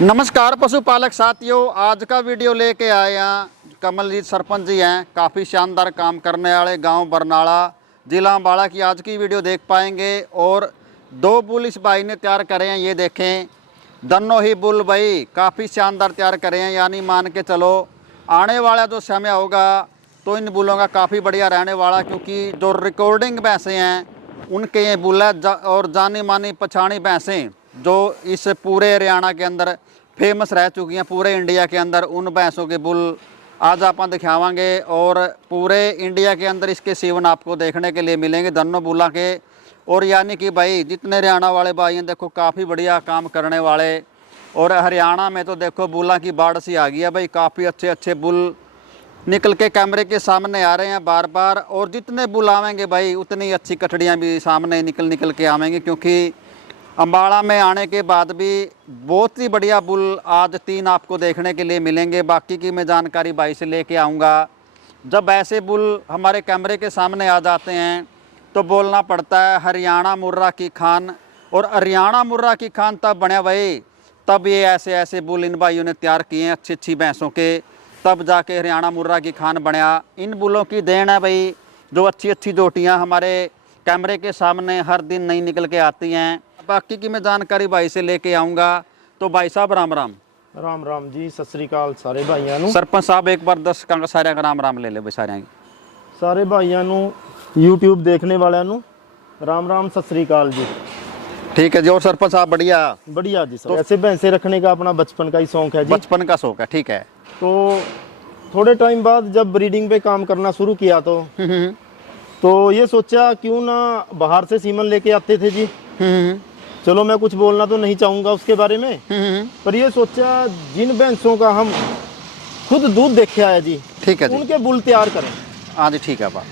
नमस्कार पशुपालक साथियों, आज का वीडियो लेके आए हैं कमलजीत सरपंच जी हैं, काफ़ी शानदार काम करने वाले, गांव बरनाला जिला अम्बाला की आज की वीडियो देख पाएंगे। और दो बुल इस भाई ने तैयार करे हैं, ये देखें दोनों ही बुल भाई काफ़ी शानदार तैयार करे हैं। यानी मान के चलो आने वाला जो समय होगा तो इन बुलों का काफ़ी बढ़िया रहने वाला, क्योंकि जो रिकॉर्डिंग भैंसें हैं उनके ये बुल है और जानी मानी पछाणी भैंसें जो इस पूरे हरियाणा के अंदर फेमस रह चुकी हैं, पूरे इंडिया के अंदर उन भैंसों के बुल आज आप दिखावांगे। और पूरे इंडिया के अंदर इसके सीवन आपको देखने के लिए मिलेंगे दोनों बुला के। और यानी कि भाई जितने हरियाणा वाले भाई हैं देखो काफ़ी बढ़िया काम करने वाले। और हरियाणा में तो देखो बुला की बाढ़ सी आ गई है भाई, काफ़ी अच्छे अच्छे बुल निकल के कैमरे के सामने आ रहे हैं बार बार। और जितने बुल आवेंगे भाई उतनी अच्छी कठड़ियाँ भी सामने निकल के आवेंगे, क्योंकि अम्बाला में आने के बाद भी बहुत ही बढ़िया बुल आज 3 आपको देखने के लिए मिलेंगे। बाकी की मैं जानकारी भाई से लेके आऊँगा। जब ऐसे बुल हमारे कैमरे के सामने आ जाते हैं तो बोलना पड़ता है हरियाणा मुर्रा की खान। और हरियाणा मुर्रा की खान तब बने भाई, तब ये ऐसे ऐसे बुल इन भाइयों ने तैयार किए हैं अच्छी अच्छी भैंसों के, तब जाके हरियाणा मुर्रा की खान बनया। इन बुलों की देन है भाई, जो अच्छी अच्छी जोटियाँ हमारे कैमरे के सामने हर दिन नई निकल के आती हैं। बाकी की मैं जानकारी भाई से लेके आऊँगा। तो भाई साहब राम राम। राम राम जी, सत श्री अकाल सारे भाइयों ਨੂੰ। सरपंच साहब एक बार दर्शकों का सारे राम राम ले ले भाई सारे सारे भाइयों ਨੂੰ YouTube देखने वालों ਨੂੰ राम राम सत श्री अकाल जी। ठीक है जी। और सरपंच साहब बढ़िया बढ़िया जी सर। तो ऐसे भैंसे रखने का अपना बचपन का ही शौक है जी। बचपन का शौक है, ठीक है। तो थोड़े टाइम बाद जब ब्रीडिंग पे काम करना शुरू किया तो ये सोचा क्यों ना बाहर से सीमन लेके आते थे जी। चलो मैं कुछ बोलना तो नहीं चाहूंगा उसके बारे में, पर ये सोचा जिन भैंसों का हम खुद दूध देखे आए जी, ठीक है जी, उनके बुल तैयार करें। हाँ जी ठीक है बात,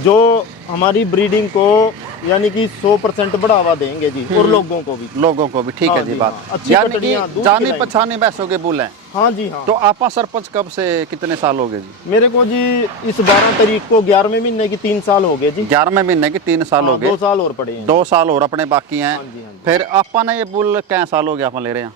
जो हमारी ब्रीडिंग को यानी कि 100% बढ़ावा देंगे जी। और लोगों को भी ठीक है हाँ जी जी, बात। हाँ, अच्छी यानी कि कटड़ियाँ, दूध जानी खिलाएंगे। पहचानी भैंसों के बुल हैं। हाँ जी हाँ। तो आपा सरपंच कब से कितने साल हो गए जी? मेरे को जी इस 12 तारीख को 11वें महीने की 3 साल हो गए जी। 11वें महीने की 3 साल हो गए। 2 साल और पड़े हैं। 2 साल और अपने बाकी हैं। हाँ जी, हाँ जी। फिर आपा ने ये बुल क्या साल हो गया अपन ले रहे हैं?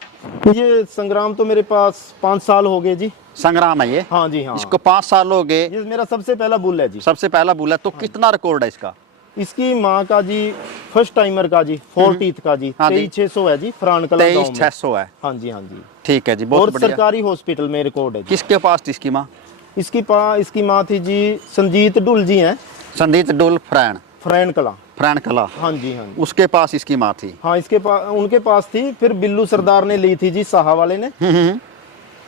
ये संग्राम तो मेरे पास 5 साल हो गए जी। संग्राम है ये? हाँ जी हाँ। इसको 5 साल हो गए। ये मेरा सबसे पहला बुल है जी। सबसे पहला बुल है। तो कितना रिकॉर्ड है इसका? इसकी माँ का जी फर्स्ट टाइमर का जी 4 टीथ का जी हाँ जी। 23,600 है जी। फ्रानकला गांव में। 23,600 है। हाँ जी हाँ जी। ठीक है जी, बहुत और बढ़िया। सरकारी हॉस्पिटल में रिकॉर्ड है जी। किसके पास थी इसकी माँ? इसकी माँ थी जी संजीत डुल जी हैं। संदीप डुल फ्रैन कला। फ्रैन कला, हाँ जी हाँ जी। उसके पास इसकी माँ थी। हाँ उनके पास थी। फिर बिल्लू सरदार ने ली थी जी, साहा वाले ने।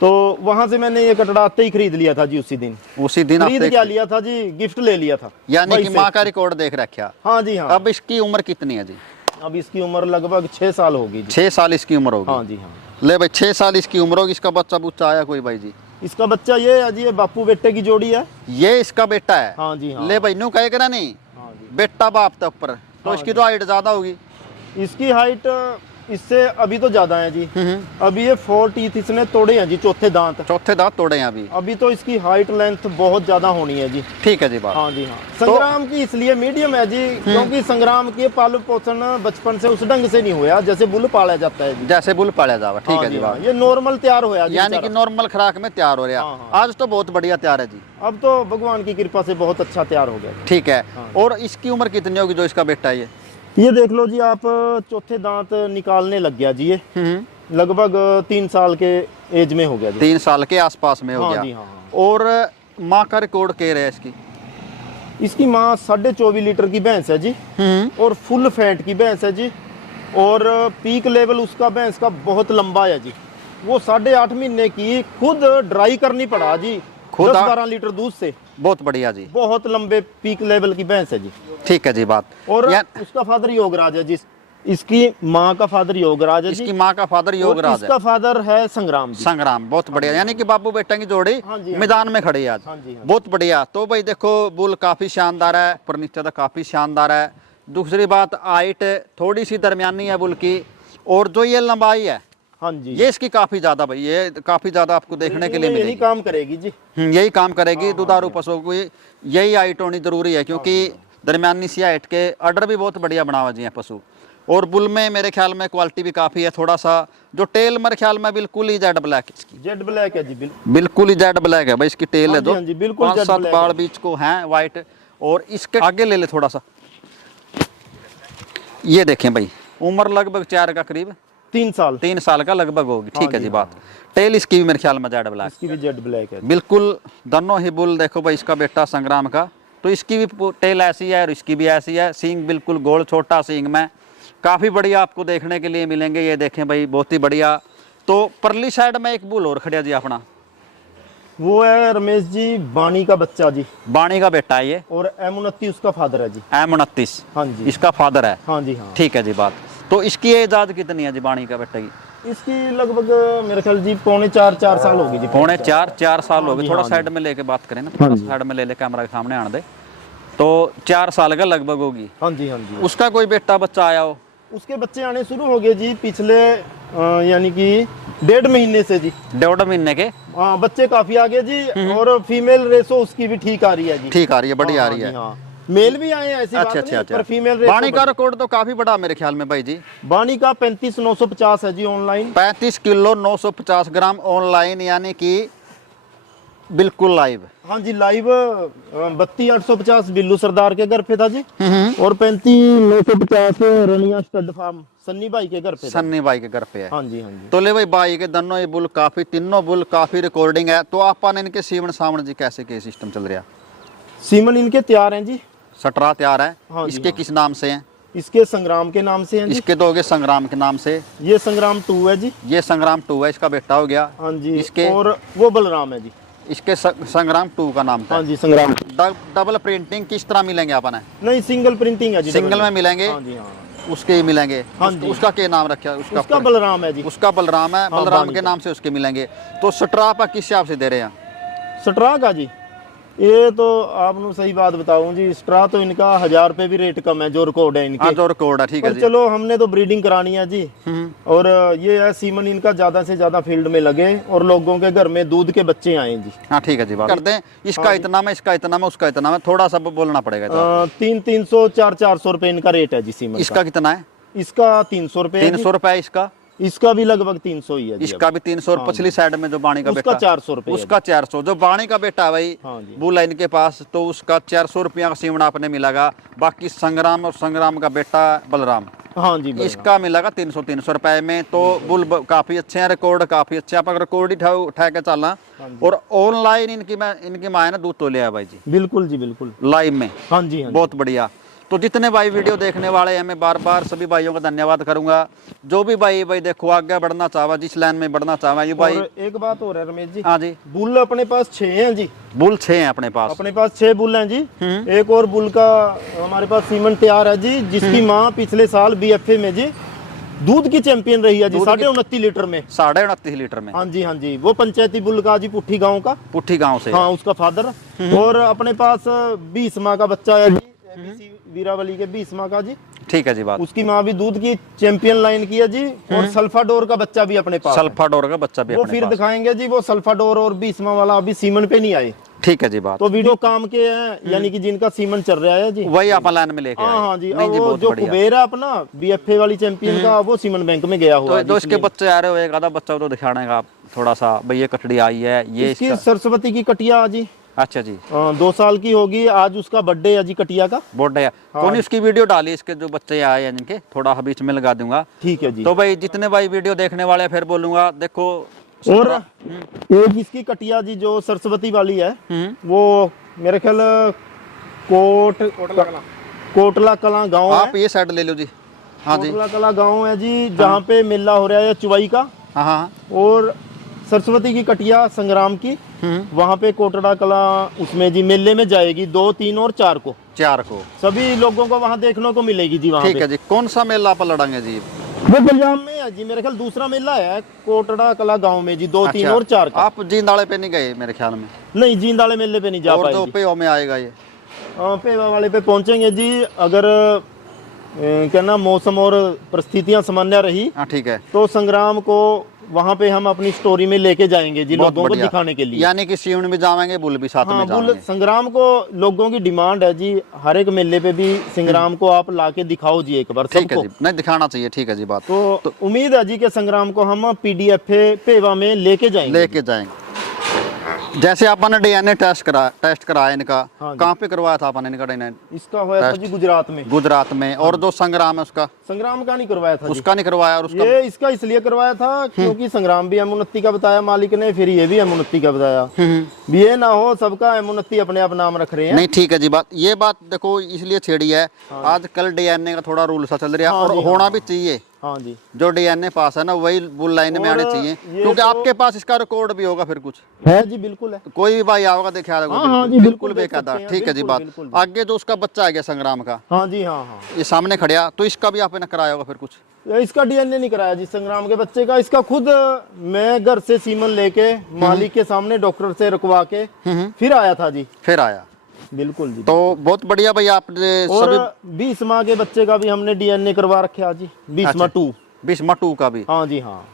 तो वहां से मैंने ये कटड़ा आते ही खरीद लिया था जी। उसी दिन खरीद क्या लिया था जी, गिफ्ट ले लिया था। यानी कि माँ का रिकॉर्ड देख रखा। हाँ जी हाँ। अब इसकी उम्र कितनी है जी? अब इसकी उम्र लगभग 6 साल होगी जी। 6 साल इसकी उम्र होगी। हाँ जी हाँ। ले भाई 6 साल इसकी उम्र होगी। इसका बच्चा बुच्चा आया कोई भाई जी? इसका बच्चा ये है जी, ये बापू बेटे की जोड़ी है। ये इसका बेटा है? हाँ जी हाँ। ले भाई नू कहे ना नहीं। हाँ जी। बेटा बाप तक पर तो हाँ इसकी तो हाइट ज्यादा होगी। इसकी हाइट इससे अभी तो ज्यादा है जी। अभी ये 4 टीथ इसने तोड़े हैं जी, चौथे दांत। चौथे दांत तोड़े हैं अभी। अभी तो इसकी हाइट लेंथ बहुत ज्यादा होनी है जी। ठीक है जी बात। हाँ जी हाँ। संग्राम की इसलिए मीडियम है जी, क्योंकि संग्राम की पालन पोषण बचपन से उस ढंग से नहीं हुआ जैसे बुल पाला जाता है जी। जैसे बुल पाला जावा। ठीक है जी बात। ये नॉर्मल तैयार होया जी, यानी कि नॉर्मल खुराक में तैयार हो रहा। हाँ। आज तो बहुत बढ़िया तैयार है जी। अब तो भगवान की कृपा से बहुत अच्छा तैयार हो गया। ठीक है। और इसकी उम्र कितनी होगी जो इसका बेटा है? ये देख लो जी आप, चौथे दांत निकालने लग गया जी। ये लगभग 3 साल के एज में हो गया जी। 3 साल के आसपास में हो हाँ गया जी हाँ। और माँ का रिकॉर्ड क्या है इसकी? इसकी माँ 24.5 लीटर की भैंस है जी। और फुल फैट की भैंस है जी। और पीक लेवल उसका भैंस का बहुत लंबा है जी। वो 8.5 महीने की खुद ड्राई करनी पड़ा जी, खुद 10-12 लीटर दूध से। बहुत बढ़िया जी। बहुत लंबे पीक लेवल की भैंस है जी। ठीक है जी बात। और उसका फादर योगराज है जी। इसकी माँ का फादर योगराज है जी। इसकी माँ का फादर योगराज है। इसका फादर है संग्राम जी। संग्राम, बहुत बढ़िया। यानी कि बाबू बेटा की जोड़ी मैदान में खड़ी है आज। बहुत बढ़िया। तो भाई देखो बुल काफी शानदार है, फर्नीचर काफी शानदार है। दूसरी बात हाइट थोड़ी सी दरमियानी है बुल की। और जो ये लंबाई है, हाँ जी, ये इसकी काफी ज्यादा भाई, ये काफी ज्यादा आपको देखने के लिए मिलेगी। यही काम करेगी जी। यही काम करेगी। दुधारू पशुओं को यही हाइट होनी जरूरी है, क्योंकि दरमियानी सी हाइट के ऑर्डर भी बहुत बढ़िया बनावा जी है पशु। और बुल में मेरे ख्याल में क्वालिटी भी काफ़ी है। थोड़ा सा जो टेल मेरे ख्याल में बिल्कुल ही जेड ब्लैक इसकी, जेड ब्लैक है जी, बिल्कुल ही जेड ब्लैक है भाई इसकी टेल हाँ है। जी, दो हाँ जी, बिल्कुल 5-7 jet black बाल है। बीच को हैं वाइट। और इसके आगे ले ले थोड़ा सा, ये देखें भाई, उम्र लगभग 4 का करीब 3 साल 3 साल का लगभग होगी। ठीक है जी, जी बात। टेल इसकी भी मेरे ख्याल में जेड ब्लैक, इसकी भी जेड ब्लैक है। बिल्कुल दोनों ही बुल। देखो भाई इसका बेटा संग्राम का, तो इसकी भी टेल ऐसी है और इसकी भी ऐसी है। सींग बिल्कुल गोल छोटा सींग में, काफ़ी बढ़िया आपको देखने के लिए मिलेंगे। ये देखें भाई बहुत ही बढ़िया। तो परली साइड में एक बुल और खड़िया जी अपना, वो है रमेश जी बानी का बच्चा जी, बाणी का बेटा है ये, और M29 उसका फादर है जी। M29 हाँ जी, इसका फादर है। हाँ जी, हाँ। ठीक है जी बात। तो इसकी एजाज कितनी है जी बाणी का बेटे की? इसकी लगभग मेरे ख्याल जी 3.25-4 साल होगी जी। 3.25-4 साल हो गए। जी, थोड़ा हाँ साइड में लेके बात करें ना, थोड़ा साइड में ले ले, कैमरा के सामने आने दे। तो 4 साल का लगभग होगी। हाँ जी, हाँ जी। उसका कोई बेटा बच्चा आया हो? उसके बच्चे आने शुरू हो गए जी पिछले यानी कि 1.5 महीने से जी। 1.5 महीने के हाँ, बच्चे काफी आ गए जी। और फीमेल रेसो उसकी भी ठीक आ रही है जी। ठीक आ रही है, बढ़िया आ हाँ रही जी, है। हाँ। मेल भी आए हैं, ऐसी बात अच्छा नहीं, पर फीमेल रेसो बाणी का रिकॉर्ड तो काफी बड़ा मेरे ख्याल में भाई जी। बानी का 35,950 है जी ऑनलाइन। 35 किलो 950 ग्राम ऑनलाइन, यानी कि बिल्कुल लाइव। हाँ जी, लाइव 32,850 बिल्लू सरदार के घर पे था जी, और 35,950 रनिया स्टड फार्म सन्नी भाई के घर पे था। सन्नी भाई के घर पे है। हाँ जी, हाँ जी। तो ले भाई बाई के दोनों ये बुल काफी, तीनों बुल काफी रिकॉर्डिंग है। तो आपने इनके सीवन सामने जी कैसे के सिस्टम चल रहा? सीमन इनके तैयार हैं जी, सटरा तैयार है। हाँ जी, इसके हाँ। किस नाम से हैं? इसके संग्राम के नाम से हैं जी। इसके दोगे संग्राम के नाम से। ये संग्राम 2 है जी। ये संग्राम 2 है, इसका बेटा हो गया। हाँ जी, इसके और वो बलराम है जी। इसके संग्राम 2 का नाम था। हाँ जी, संग्राम। डबल प्रिंटिंग किस तरह मिलेंगे अपन? नहीं, सिंगल प्रिंटिंग है जी। सिंगल में मिलेंगे। हाँ जी, हाँ। उसके ही मिलेंगे। हाँ जी। उसका क्या नाम रखा? उसका बलराम है जी। उसका बलराम है। हाँ, बलराम बानी के का। नाम से उसके मिलेंगे। तो स्ट्रा आप किस हिसाब से दे रहे हैं? स्ट्रा का जी, ये तो आपने सही बात बताऊं जी, स्ट्रा तो इनका 1000 रुपए भी रेट कम है जो रिकॉर्ड है इनके। हाँ जो रिकॉर्ड है, ठीक है पर जी। चलो, हमने तो ब्रीडिंग करानी है जी। और ये है सीमन इनका ज्यादा से ज्यादा फील्ड में लगे और लोगों के घर में दूध के बच्चे आए जी। हाँ ठीक है जी, बात कर दें। इसका इतना में, इसका इतना में, उसका इतना में, थोड़ा सा बोलना पड़ेगा। 300-400 रुपए इनका रेट है जी सीमन इसका का। कितना है? इसका 300 रुपए है जी। 300 रुपए इसका। इसका भी लगभग 300 ही है जी। इसका भी 300। और पिछली साइड में जो बाणी का उसका बेटा, 400 रुपए है उसका 400। जो बाणी का बेटा है भाई हाँ जी। बुल इनके पास, तो उसका 400 रुपया का सीवना आपने मिलेगा। बाकी संग्राम और संग्राम का बेटा बलराम, हाँ जी, बलराम। इसका मिलेगा 300 रुपए में। तो बुल काफी अच्छे हैं, रिकॉर्ड काफी अच्छे। आप अगर रिकॉर्ड ही उठा के चलना। और ऑनलाइन इनकी माँ ने दूध तो लिया है भाई जी, बिल्कुल जी, बिल्कुल लाइव में। हाँ जी, हाँ जी। बहुत बढ़िया। तो जितने भाई वीडियो देखने वाले हैं, मैं बार बार सभी भाइयों का धन्यवाद करूंगा। जो भी भाई देखो आगे बढ़ना चाहवा, जिस लाइन में बढ़ना चाहवा, ये भाई। और एक बात और है रमेश जी। हाँ जी। बुल अपने पास 6 हैं जी। बुल 6 हैं अपने पास। अपने पास 6 बुल हैं जी। एक और बुल का हमारे पास सीमन तैयार है जी, जिसकी माँ पिछले साल BFA में जी दूध की चैंपियन रही है जी, 29.5 लीटर में। 29.5 लीटर में। हाँ जी, हाँ जी। वो पंचायती बुल का जी, पुट्ठी गांव का। पुट्ठी गांव से। हाँ, उसका फादर। और अपने पास 20 माह का बच्चा है जी, ABC वीरावली के 20 माह का जी। ठीक है जी बात। उसकी माँ भी दूध की चैंपियन लाइन की है जी। और सल्फाडोर का बच्चा भी अपने पास है। सल्फाडोर का बच्चा भी वो अपने फिर पास। दिखाएंगे जी। वो सल्फाडोर और 20 माह वाला अभी सीमन पे नहीं आए। ठीक है जी बात। तो वीडियो काम के हैं, यानी कि जिनका सीमन चल रहा है जी, वही आप लाइन में लेके आए। हाँ जी। नहीं जी, वो बहुत जो बढ़िया। कुबेर है अपना BFA वाली चैंपियन का, वो सीमन बैंक में गया हुआ तो है जो जी, इसके बच्चे आ रहे हो, एक आधा बच्चा तो दिखाने का थोड़ा सा भाई, ये कटड़ी आई है, ये इसकी इसका। सरस्वती की कटिया जी। अच्छा जी। 2 साल की होगी आज, उसका बर्थडे है जी कटिया का। बोर्ड है कौन, उसकी वीडियो डाली इसके जो बच्चे आए हैं जिनके, थोड़ा बीच में लगा दूंगा। ठीक है जी। तो भाई जितने भाई वीडियो देखने वाले हैं, फिर बोलूंगा देखो। और एक इसकी कटिया जी जो सरस्वती वाली है, वो मेरे ख्याल कोटला कला गांव आप है। ये साइड ले लो जी। हाँ जी। कोटला कला गांव है जी, जहाँ पे मेला हो रहा है चुवाई का। हाँ हाँ। और सरस्वती की कटिया संग्राम की, वहाँ पे कोटड़ा कला उसमें जी मेले में जाएगी 2, 3 और 4 को। 4 को सभी लोगों को वहाँ देखने को मिलेगी जी। वहाँ ठीक है जी। कौन सा मेला पर लड़ेंगे जी? वो पंजाब में है जी, मेरे ख्याल दूसरा मेला है कोटड़ा कला गांव में जी, 2, 3 और 4 का। आप जींदाले पे नहीं गए मेरे ख्याल में? नहीं, जींदाले मेले पे नहीं जा और पाए जो जी। पेओ में आएगा ये? पेवा वाले पे पहुंचेंगे जी, अगर क्या ना मौसम और परिस्थितियां सामान्य रही, हाँ ठीक है। तो संग्राम को वहाँ पे हम अपनी स्टोरी में लेके जाएंगे जी, बहुत लोगों को बढ़िया। दिखाने के लिए। यानी कि सीवन भी जाएंगे, बुल भी साथ हाँ, में बुल जाएंगे। संग्राम को लोगों की डिमांड है जी, हर एक मेले पे भी संग्राम को आप लाके दिखाओ जी एक बार ठीक है सबको। जी, नहीं दिखाना चाहिए, ठीक है जी बात। तो उम्मीद है जी कि संग्राम को हम पीडीएफ पेवा में लेके जाएंगे। लेके जाएंगे। जैसे आपने डीएनए टेस्ट कराया इनका, हाँ जी। कहाँ पे करवाया था आपने इनका डीएनए? इसका हुआ था जी गुजरात में। गुजरात में। और जो संग्राम है उसका? संग्राम का नहीं करवाया था जी। उसका नहीं करवाया। और उसका ये इसका इसलिए करवाया था क्योंकि संग्राम भी M29 का बताया मालिक ने, फिर ये भी M29 का बताया। भी ये ना हो सबका M29 अपने आप नाम रख रहे हैं। नहीं ठीक है जी बात। ये बात देखो इसलिए छेड़ी है, आजकल डीएनए का थोड़ा रूल सा चल रहा है, हाँ और जी, होना भी चाहिए। हाँ जी, जो डीएनए पास है ना वही बुल लाइन में और आने चाहिए, ये क्योंकि तो- आपके पास इसका रिकॉर्ड भी होगा फिर कुछ। है जी, बिल्कुल है। कोई भी भाई आओगा देखा हाँ, हाँ जी, बिल्कुल बिल्कुल देख बेकायदा। सकते हैं, ठीक है जी बिल्कुल, बात। बिल्कुल। आगे जो उसका बच्चा आ गया संग्राम का, हाँ जी, हाँ हाँ, ये सामने खड़िया, तो इसका भी आपने कराया होगा फिर कुछ? इसका डीएनए नहीं कराया जी संग्राम के बच्चे का। इसका खुद मैं घर से सीमन लेके मालिक के सामने डॉक्टर से रुकवा के फिर आया था जी। फिर आया। बिल्कुल जी। तो बहुत बढ़िया भाई आपने और सभी। 20 माह के बच्चे का भी हमने डीएनए करवा रखे आज जी, 20 माह 2। 20 का भी। हाँ जी, हाँ,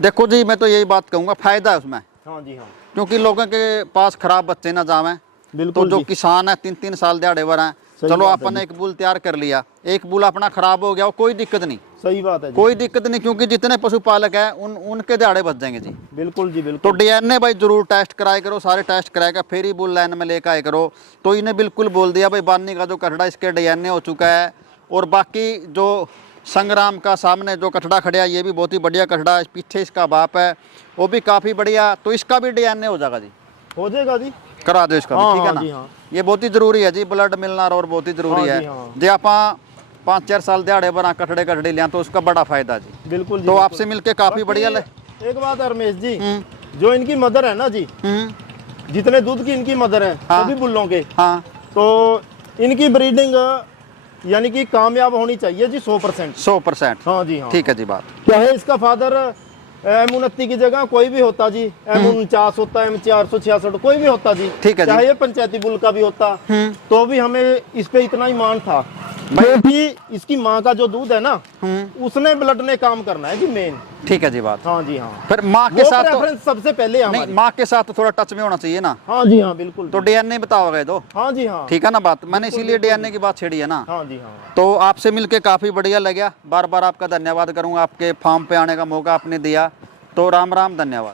देखो जी मैं तो यही बात कहूंगा, फायदा है उसमें, हाँ जी, हाँ, क्योंकि लोगों के पास खराब बच्चे ना जावे। तो बिल्कुल जो जी, किसान है 3-3 साल दिहाड़ेवर हैं, सही चलो बात है अपन जी। एक बुल तैयार कर लिया, एक बुल अपना खराब हो गया, वो कोई दिक्कत नहीं, सही बात है जी। कोई दिक्कत नहीं, क्योंकि जितने पशुपालक है उनके दिहाड़े बच जाएंगे जी। बिल्कुल जी, तो बिल्कुल। डीएनए भाई जरूर टेस्ट कराया करो, सारे टेस्ट कराएगा फिर ही बुल लाइन में लेकर आए करो। तो इन्हें बिल्कुल बोल दिया भाई बानी का जो कटड़ा इसके डीएनए हो चुका है। और बाकी जो संग्राम का सामने जो कटड़ा खड़ा है ये भी बहुत ही बढ़िया कटड़ा है, पीछे इसका बाप है वो भी काफ़ी बढ़िया, तो इसका भी डीएनए हो जाएगा जी। हो जाएगा जी, करा दो इसका भी, हाँ, ठीक है हाँ ना? जी, हाँ। ये बहुत ही जरूरी है जी, ब्लड मिलना और बहुत ही जरूरी हाँ है। जी, हाँ। जे आप 5-4 साल दिहाड़े बना कटड़े लिया तो उसका बड़ा फायदा जी। बिल्कुल जी। तो बिल्कुल। आपसे मिलके काफ़ी बढ़िया बाकी एक बात है रमेश जी, जो इनकी मदर है ना जी, जितने दूध की इनकी मदर है हाँ। सभी बुल्लों के, हाँ तो इनकी ब्रीडिंग यानी कि कामयाब होनी चाहिए जी 100%। 100%। हाँ जी, हाँ। ठीक है जी बात। चाहे इसका फादर M29 की जगह कोई भी होता जी, M49 होता, M466 कोई भी होता जी, ठीक है जी। चाहे ये पंचायती बुल का भी होता, तो भी हमें इस पे इतना ही मान था क्योंकि इसकी माँ का जो दूध है ना, उसने ब्लड ने काम करना है जी मेन। ठीक है जी बात। हाँ जी, हाँ, फिर माँ के वो साथ तो प्रेफरेंस सबसे पहले नहीं, हमारी। माँ के साथ तो थोड़ा टच में होना चाहिए ना। हाँ जी, हाँ, बिल्कुल। तो डीएनए बताओगे तो हाँ जी, हाँ, ठीक है ना बात, मैंने इसीलिए डीएनए की बात छेड़ी है ना। हाँ जी, हाँ। तो आपसे मिलके काफ़ी बढ़िया लगा, बार बार आपका धन्यवाद करूंगा, आपके फार्म पे आने का मौका आपने दिया। तो राम राम, धन्यवाद।